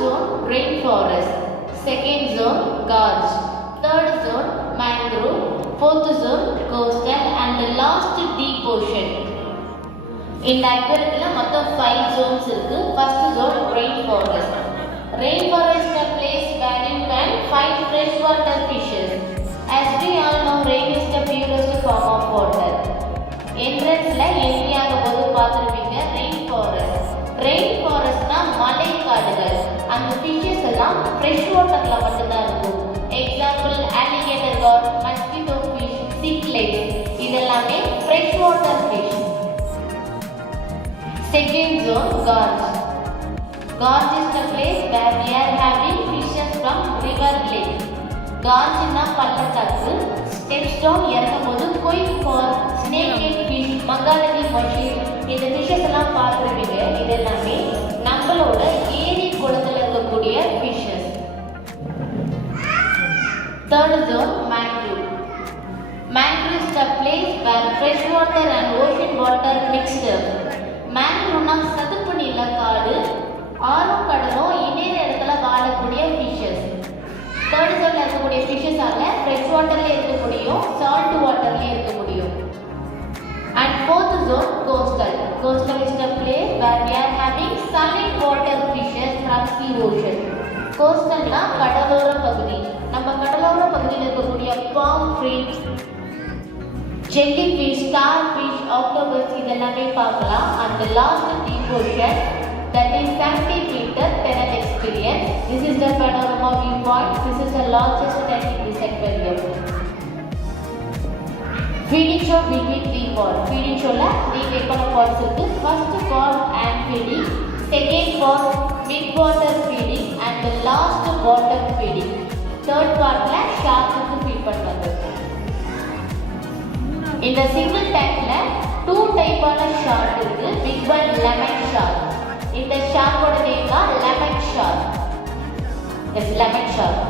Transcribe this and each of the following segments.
zone rainforest, second zone gorge, third zone mangrove, fourth zone coastal and the last deep ocean. இந்த aquarium மொத்தம் 5 zones இருக்கு. First zone rainforest. Rainforest is a place where you can find freshwater fishes. As we all know, rain is the purest form of water. Entrance-ல எங்கேயாவது போது பார்த்திருப்பீங்க rainforest. Rainforest-னா மலை காடுகள். அந்த fishes எல்லாம் fresh water-ல மட்டும்தான் இருக்கும். Example alligator god, mosquito fish, cichlids இதெல்லாமே fresh water fish. Second zone gorge. Gorge is the place where we are having fishes from river lake. Gorge na பள்ளத்தாக்கு. Steps down இறங்கும்போது quail for snake fish, மங்காலதி மஷி இந்த fishes எல்லாம் பார்த்திருப்பீங்க. இதெல்லாமே நம்மளோட ஏரி குளத்துல இருக்கக்கூடிய fishes. Third zone mangrove. Mangrove is the place where fresh water and ocean water mixed up. மேங்க்ரோவ்னா சதுப்பு நில காடு, ஆறும் கடலும் இணைய இடத்துல வாழக்கூடிய ஃபிஷஸ். தேர்ட் ஜோன்ல இருக்கக்கூடிய ஃபிஷஸால ஃப்ரெஷ் வாட்டர்ல இருக்க முடியும், சால்ட் வாட்டர்ல இருக்க முடியும். And fourth zone coastal. Coastal is the place where we are having salty water fishes from sea ocean. கோஸ்டல்னா கடலோர பகுதி. நம்ம கடலோர பகுதியில் இருக்கக்கூடிய பாம் ஃபிஷ், jellyfish, starfish, octopus இதெல்லாமே பார்க்கலாம். And the last deep ocean, that is 70 meter terran experience. This is the panorama viewpoint. This is the largest tank in this aquarium. Feeding show between 3 pods. Feeding show la 3 type of pods இருக்கு. First pod and feeding, second pod mid water feeding and the last water feeding. Third part la shark க்கு feed பண்றது. இந்த single டேங்க்ல 2 டைப்பான shark இருக்கு. Big one lemon shark. இந்த ஷார்க்கோட name தான் lemon shark. Yes lemon shark.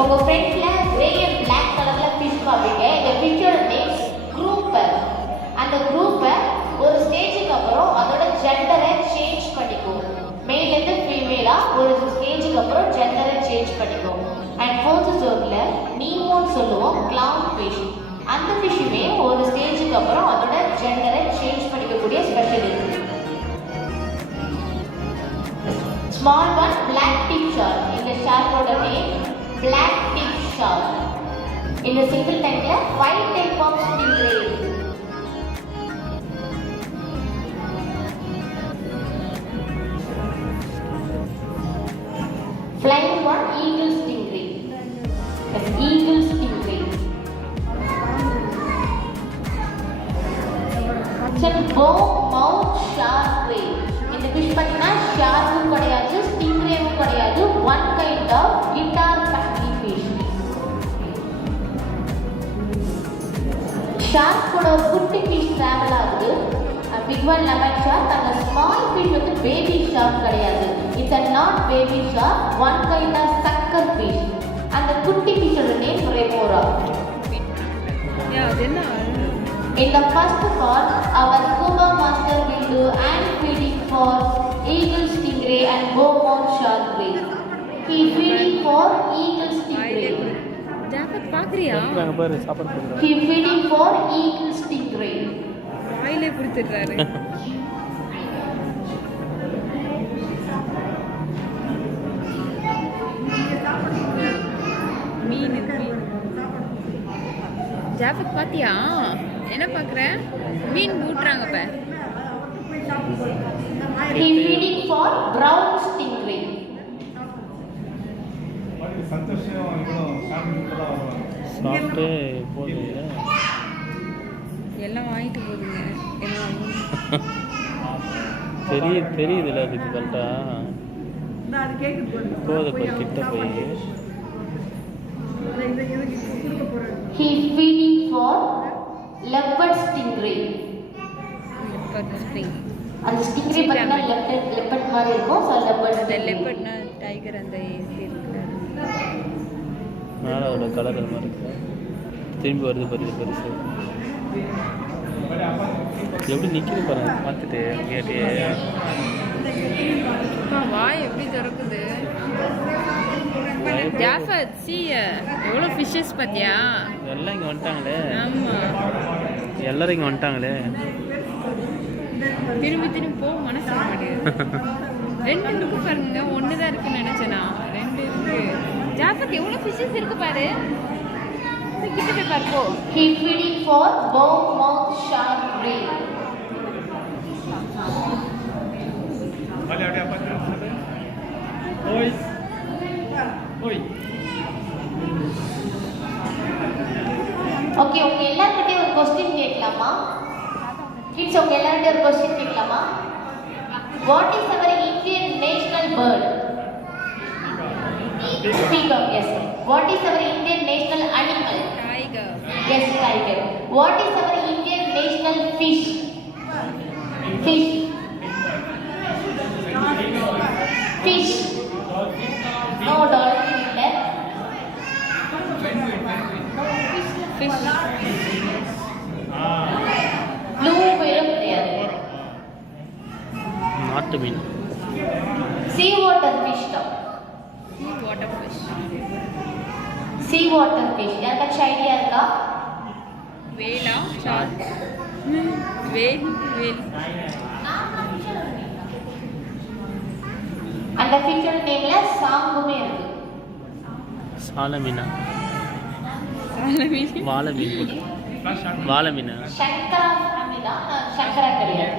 உங்க ஃப்ரண்ட்ல கிரே அண்ட் Black கலர்ல ஃபிஷ் பாப்பீங்க. இந்த ஃபிஷோட நேம் குரூப்பர். அந்த குரூப்பர் ஒரு ஸ்டேஜுக்கு அப்புறம் அதோட ஜெண்டரை சேஞ்ச் பண்ணிக்கும். மேல்ல இருந்து ஃபீமேலா ஒரு ஸ்டேஜுக்கு அப்புறம் ஜெண்டரை சேஞ்ச் பண்ணிக்கும். அண்ட் ஃபோர்த் ஜோன்ல நீமோன்னு சொல்லுவோம் கிளவுன் ஃபிஷ். அந்த ஃபிஷ்ஷுமே ஒரு ஸ்டேஜுக்கு அப்புறம் அதோட ஜெண்டரை சேஞ்ச் பண்ணிக்கக்கூடிய ஸ்பெஷல் இருக்கு. Small one Black tip shark. இந்த ஷார்க்கோட நேம் Black tip shark. இந்த சிங்கிள் டேங்க்ல 5 டைப் ஆஃப் ஸ்டிங்ரே இருக்கு. Flying one eagle stingray. Yes, eagle stingray. bow mouth shark ray. இந்த fish பார்த்தீங்கன்னா ஷார்க்கும் கிடையாது, ஸ்டிங்ரேவும் கிடையாது. One kind of guitar family fish. ஷார்க்கோட குட்டி fish டிராவல் ஆகுது. Big one lemon shark. அந்த ஸ்மால் fish வந்து பேபி ஷார்க் கிடையாது. It's a not baby shark, one kind of sucker fish. அந்த குட்டி ஃபிஷ்ஷோட name Remora. In the first part, our scuba master will do hand feeding for eagle stingray and bow mouth shark ray. He feeding for eagle stingray. ஜாபத் பாக்குறியா? He feeding for eagle stingray. வாயிலே புடிச்சிட்டாரு. மீன் ஜாபத் பாத்தியா? என்ன பாக்குற? மீன் ஊட்றாங்க பா. He feeding for brown stingray. சாப்பிட்டே போகுது. எல்லாம் வாங்கிட்டு போகுதுங்க. தெரியுதுல்ல அதுக்கு கரெக்டா போகுது. கிட்ட போய் He feeding for leopard stingray. leopard sting. அந்த stingray பார்த்தா leopard மாதிரி இருக்கும். so leopard. அந்த leopardனா டைகர் அந்த இருக்குல. மேல அதோட கலர் அந்த மாதிரி இருக்கு. திரும்பி வருது பெருசு. எப்படி நிக்குது பாருங்க பார்த்துட்டு கேட்டே. வாய் எப்படி திறக்குது? ஜாஃபத் சி எவ்வளோ ஃபிஷ்ஷஸ் பார்த்தியா? எல்லாம் இங்கே வந்துட்டாங்களே. ஆமாம், எல்லாரும் இங்கே வந்துட்டாங்களே. திரும்பி திரும்பி போக மனசு வர மாட்டேங்குது. 2 இருக்கு பாருங்க, 1 தான் இருக்குன்னு நினைச்சேனா, 2 இருக்கு. ஜாஃபத் எவ்வளோ ஃபிஷ்ஷஸ் இருக்கு பாரு, கிட்ட போய் பாரு போ. He feeding for bow-mouth shark ray. Okay, உங்க எல்லார்கிட்டயும் ஒரு கொஸ்டின் கேட்கலாமா? கிட்ஸ், உங்க எல்லார்கிட்டயும் ஒரு கொஸ்டின் கேட்கலாமா? What is our Indian national bird? Peacock, yes. What is our Indian national animal? Tiger. Yes, tiger. What is our Indian national fish? Fish. Fish. No dolphin இல்ல. Fish. Blue whale கிடையாது. நாட்டு மீன். Sea water fish தான். Water fish. Sea water fish. யாருக்காச்சும் idea இருக்கா? வேலா shark. வேல். அந்த ஃபிஷோட நேம்ல சாங்குமே இருக்கு. சால மீனா? சாலமீன். வாழை மீன் போட்டு. வாழை மீனா? சங்கரா ஃபேமிலி தான். சங்கரா கிடையாது.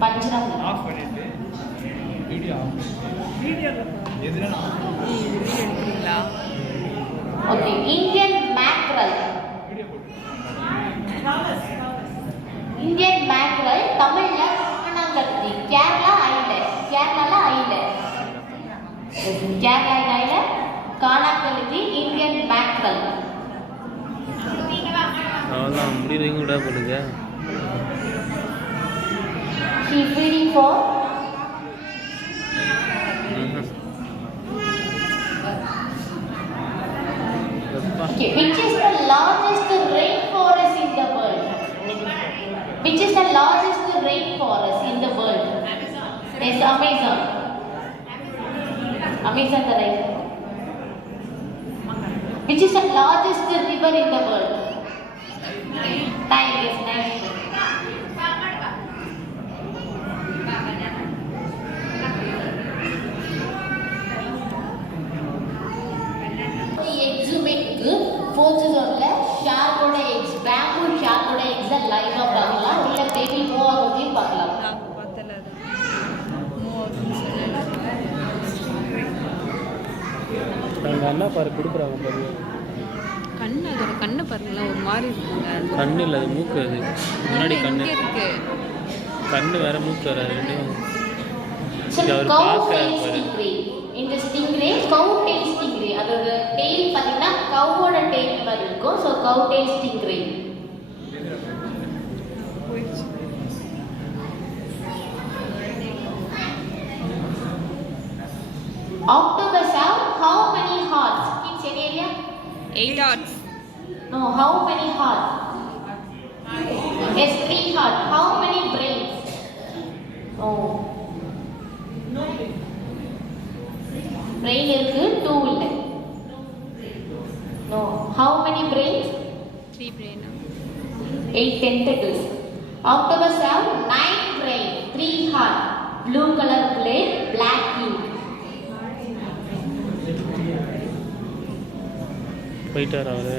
பஞ்சரம். எடுக்கிறீங்களா? Okay, Indian mackerel. Indian mackerel தமிழ்ல காணாங்கத்தி. கேரளால ஐல. கேரளா ஐல காணாங்கத்தி இந்தியன் மேக்ரல். அவ்வளோதான் முடிவுங்க கூட போடுங்க. He feeding for okay, which is the largest rainforest in the world? Which is the largest rainforest in the world? Yes, Amazon. Amazon the right. Which is the largest river in the world? Nile, yes, Nile. எக்ஸுமேட்டுக்கு fourth ஜோன்ல ஷார்க்கோட X, bamboo ஷார்க்கோட எக்ஸை லைவா பார்க்கலாம், உள்ள baby move ஆகுறதையும் பார்க்கலாம். நான் பார்த்தல அது மூவ் ஆகுதுன்னு சொன்னேன். அங்கே அண்ணா பாரு கொடுக்குறாங்க பாரு. கண்ணு, அதோட கண்ணை பாருங்களேன், ஒரு மாதிரி இருக்குங்க. கண்ணு இல்லை, அது மூக்கு. அது முன்னாடி கண்ணு இருக்கு, கண்ணு வேற மூக்கு வேற ரெண்டும். So cow tail stingray. இந்த stingray cow tail stingray. அதோட tail பாத்தீங்கன்னா கவோட tail மாதிரி இருக்கும். So cow tail stingray. Octopus have how many hearts? Kids, any idea? 8 hearts. No, how many hearts? Yes, 3 hearts. How many brains? Oh. Brain இருக்கு, 2 இல்லை. No. How many brains? 3 brain. 8 tentacles. Octopus have 9 brains, 3 heart, blue color blade, black ink. போயிட்டார் அவரு.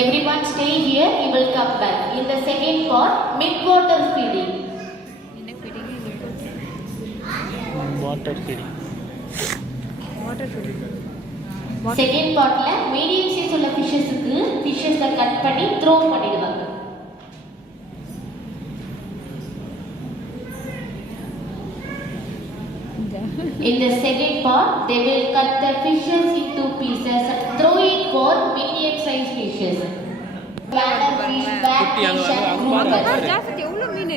Everyone stay here, he will come back. In the second part, mid-water feeding. என்ன feeding இது? Water feeding. Water feeding. Second பார்ட்ல medium size உள்ள ஃபிஷஸ்க்கு ஃபிஷஸை cut பண்ணி throw பண்ணிடுவாங்க. In the second part, they will cut the fishes into pieces and throw it for medium size fishes. Bladder fish, batfish and grouper. ஜாஸ்தி எவ்வளவு மீன்?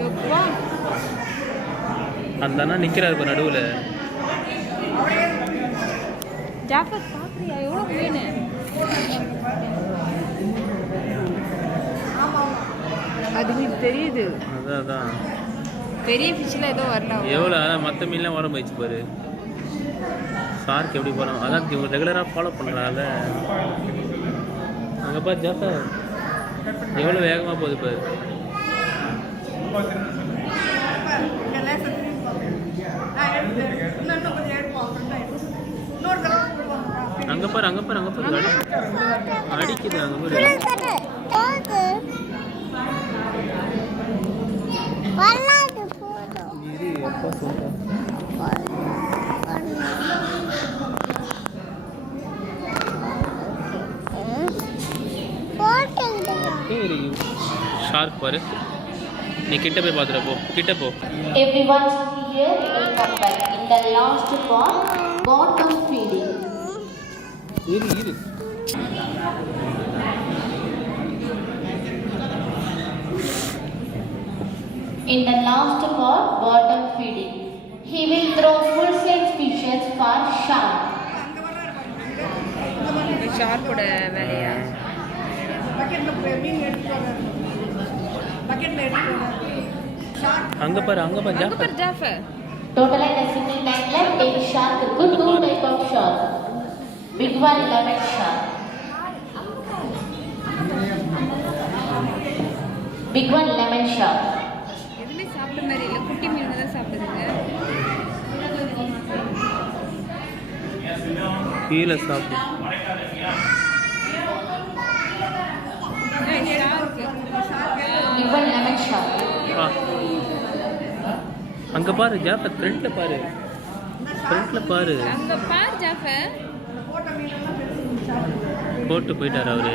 யப்பா. அந்த அண்ணா நிற்கிறாரு இப்போ நடுவில். ஜாஃபர் பாக்குறியா எவ்வளவு மீன்? அது தெரியுது. அதான் பெரிய ஃபிஷ்ல ஏதோ வரல. எவ்வளோ அதான் மற்ற மீன்லாம் உடம்பு வச்சு பாரு. ஷார்க் எப்படி போகிறோம் அதான் இவங்க ரெகுலராக ஃபாலோ பண்ணுறாங்க. அங்கே பாரு ஜாஃபா எவ்வளோ வேகமாக போகுது பாரு. அங்கே பாரு அங்கே பாரு அங்கே பாரு அடிக்குது அங்கே பாரு. இது எப்போ சொல்கிறேன் ஷார்க் பாரு. நீ கிட்ட போய் பார்த்துட போ. கிட்ட போ. Everyone see here, we will come back. In the last part, bottom feeding. இரு In the last part, bottom feeding. He will throw full-size fishes for shark. ஷார்க்கோட வேலையா? அங்கே பாரு அங்க ஜாஃபர். பாரு Jaffer. Total in a single tank like take shark could two type of shark. Big one lemon shark. Big one lemon shark. எதுவுமே சாப்பிட்ட மாதிரி இல்லை. குட்டி மீன் தான் சாப்பிடுதுங்க. கீழே சாப்பிடு. Big one lemon shark. அங்கே பாரு ஜாஃபர் ஃப்ரண்ட்டில் பாரு. ஃப்ரண்ட்டில் பாரு. அங்க பாரு ஜாஃபர். போட்டு போயிட்டார் அவரு.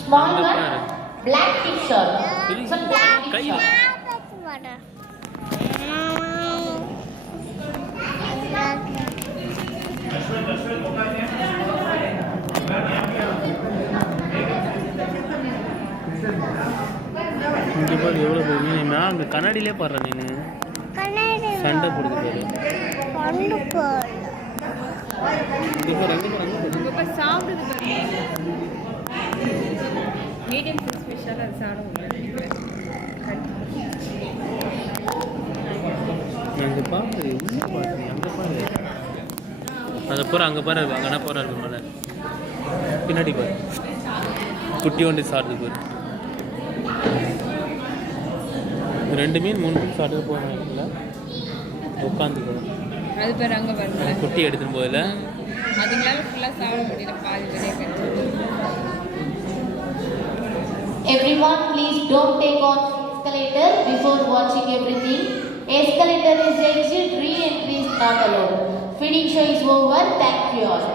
Small அங்கே one, பாரு. black tip shark. Some black tip கை shark. இங்கே பாரு எவ்வளோ போய் மீன் நான் அங்கே கண்ணாடியிலே பாடுறேன் நீ சண்டை போடுது பாரு. இங்கே பாரு எங்கே பாரு அங்கே பாரு. அங்க பாரு சாப்பிடுது பாரு. மீடியம் சைஸ் ஃபிஷ்ஷால அது சாப்பிட முடியல. அங்கே பாரு உள்ளே பாரு அங்கே பாரு. அதை போகிற அங்கே பாரு அங்கே போகிறாரு மேலே பின்னாடி பாரு. குட்டி வண்டி சாப்பிடுது பாரு. ரெண்டு மீன் மூணு மீன் சாப்பிட்டு போகிறாங்க உட்காந்துக்கணும். அது பேர் அங்கே பாருங்க. குட்டி எடுத்துன்னு போதில்ல அதுங்களால ஃபுல்லாக சாப்பிட முடியல. பாதி வரையே கிடைச்சது. Everyone, please don't take off escalator before watching everything. Escalator is exit, re-entry is not allowed. Feeding show is over. Thank you all.